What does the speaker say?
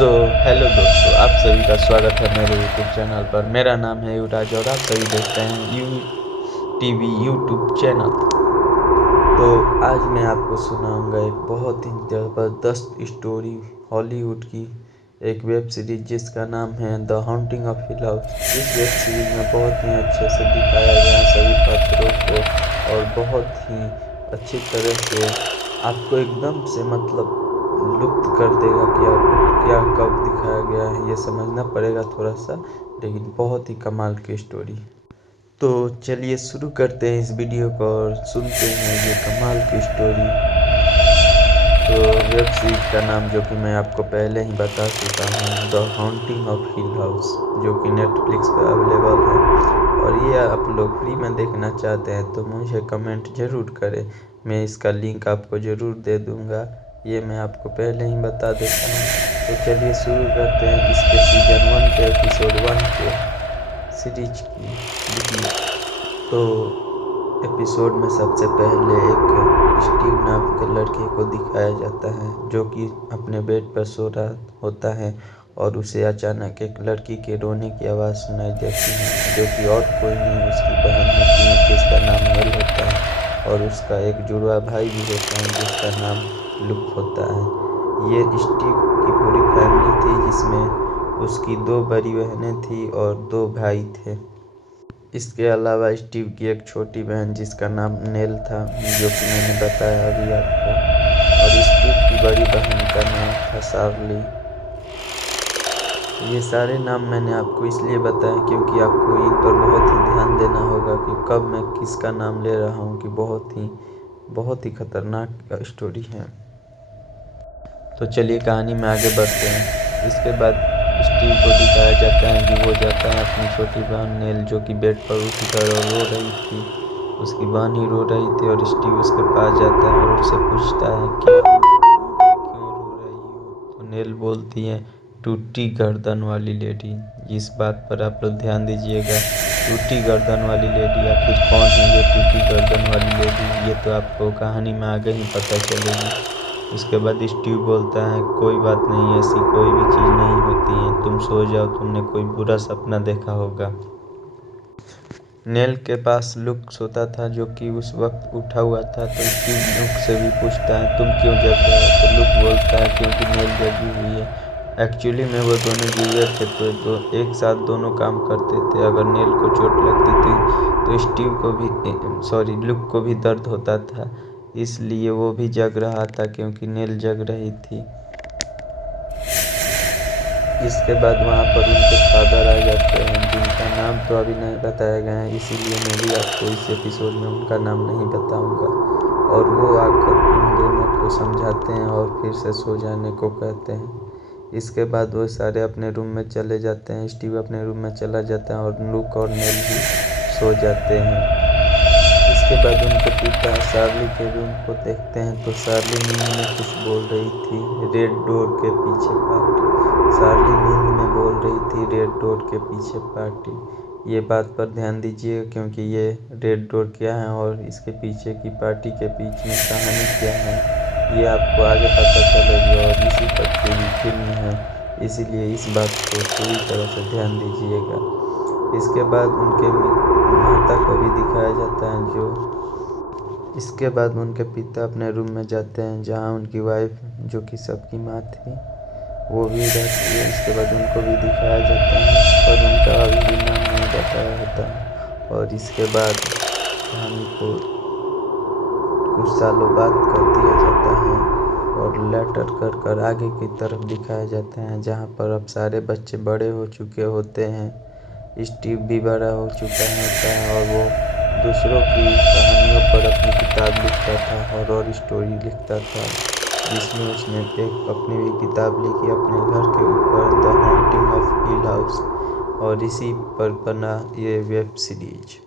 Hello दोस्तों, आप सभी का स्वागत है मेरे यूट्यूब चैनल पर। मेरा नाम है युवराज और आप सभी देखते हैं टीवी यूट्यूब चैनल। तो आज मैं आपको सुनाऊंगा एक बहुत ही ज़बरदस्त स्टोरी, हॉलीवुड की एक वेब सीरीज जिसका नाम है the haunting of hill house. इस वेब सीरीज में बहुत ही अच्छे से दिखाया गया सभी पात्रों को और बहुत ही अच्छी तरह से आपको एकदम से लुप्त कर देगा कि आपको क्या कब दिखाया गया है, ये समझना पड़ेगा थोड़ा सा, लेकिन बहुत ही कमाल की स्टोरी। तो चलिए शुरू करते हैं इस वीडियो को और सुनते हैं ये कमाल की स्टोरी। तो वेब सीरीज का नाम, जो कि मैं आपको पहले ही बता चुका हूँ, the haunting of hill house, जो कि नेटफ्लिक्स पर अवेलेबल है। और ये आप लोग फ्री में देखना चाहते हैं तो मुझे कमेंट ज़रूर करें, मैं इसका लिंक आपको ज़रूर दे दूँगा, ये मैं आपको पहले ही बता देता हूँ। तो चलिए शुरू करते हैं इसके सीजन 1 के एपिसोड 1 के सीरीज की वीडियो। तो एपिसोड में सबसे पहले एक स्टीव नाम के लड़के को दिखाया जाता है, जो कि अपने बेड पर सो रहा होता है और उसे अचानक एक लड़की के रोने की आवाज़ सुनाई देती है, जो कि और कोई नहीं उसकी बहन होती है जिसका नाम नेल होता है, और उसका एक जुड़वा भाई भी होता है जिसका नाम लुक होता है। ये स्टीव की पूरी फैमिली थी, जिसमें उसकी 2 बड़ी बहनें थी और 2 भाई थे। इसके अलावा स्टीव की एक छोटी बहन जिसका नाम नेल था, जो कि मैंने बताया अभी आपको, और स्टीव की बड़ी बहन का नाम था शार्ली। ये सारे नाम मैंने आपको इसलिए बताया क्योंकि आपको इन पर बहुत ही ध्यान देना होगा कि कब मैं किसका नाम ले रहा हूँ, कि बहुत ही खतरनाक स्टोरी है। तो चलिए कहानी में आगे बढ़ते हैं। इसके बाद स्टीव को दिखाया जाता है कि वो जाता है अपनी छोटी बहन नेल, जो कि बेड पर उठकर और रो रही थी, उसकी बहन ही रो रही थी, और स्टीव उसके पास जाता है और उससे पूछता है कि क्यों रो रही हो। तो नेल बोलती है, टूटी गर्दन वाली लेडी। इस बात पर आप लोग ध्यान दीजिएगा, टूटी गर्दन वाली लेडी, आखिर कौन है ये टूटी गर्दन वाली लेडी, ये तो आपको कहानी में आगे ही पता चलेगी। उसके बाद स्टीव बोलता है, कोई बात नहीं, ऐसी कोई भी चीज़ नहीं होती है, तुम सो जाओ, तुमने कोई बुरा सपना देखा होगा। नेल के पास लुक सोता था, जो कि उस वक्त उठा हुआ था। तो स्टीव लुक से भी पूछता है, तुम क्यों जग रहे हो। तो लुक बोलता है, क्योंकि नेल जगी हुई है। एक्चुअली में वो दोनों जुए थे, तो एक साथ दोनों काम करते थे। अगर नेल को चोट लगती थी तो स्टीव को भी लुक को भी दर्द होता था, इसलिए वो भी जग रहा था क्योंकि नेल जग रही थी। इसके बाद वहाँ पर उनके फादर आ जाते हैं, जिनका नाम तो अभी नहीं बताया गया है, इसीलिए मैं भी आपको इस एपिसोड में उनका नाम नहीं बताऊंगा। और वो आकर उन दोनों को समझाते हैं और फिर से सो जाने को कहते हैं। इसके बाद वो सारे अपने रूम में चले जाते हैं, स्टीव अपने रूम में चला जाता है और लुक और नेल भी सो जाते हैं। इसके बाद उनके पिता शार्ली के रूम को देखते हैं, तो शार्ली नींद में कुछ बोल रही थी रेड डोर के पीछे पार्टी। शार्ली नींद में बोल रही थी रेड डोर के पीछे पार्टी। ये बात पर ध्यान दीजिए क्योंकि ये रेड डोर क्या है और इसके पीछे की पार्टी के बीच में कहानी क्या है, ये आपको आगे पता चलेगी। और इसी पर पूरी फिल्म है, इसीलिए इस बात को पूरी तरह से ध्यान दीजिएगा। इसके बाद उनके माता को भी दिखाया जाता है, इसके बाद उनके पिता अपने रूम में जाते हैं, जहां उनकी वाइफ, जो कि सबकी माँ थी, वो भी रहती है। इसके बाद उनको भी दिखाया जाता है, पर उनका अभी भी नाम नहीं बताया होता। और इसके बाद कहानी को कुछ सालों बाद कर दिया जाता है और लेटर कर आगे की तरफ दिखाया जाता है, जहाँ पर अब सारे बच्चे बड़े हो चुके होते हैं। स्टीव भी बड़ा हो चुका होता है और वो दूसरों की कहानियों पर अपनी किताब लिखता था, हॉरर स्टोरी लिखता था, जिसमें उसने एक अपनी भी किताब लिखी अपने घर के ऊपर, the haunting of hill house, और इसी पर बना ये वेब सीरीज।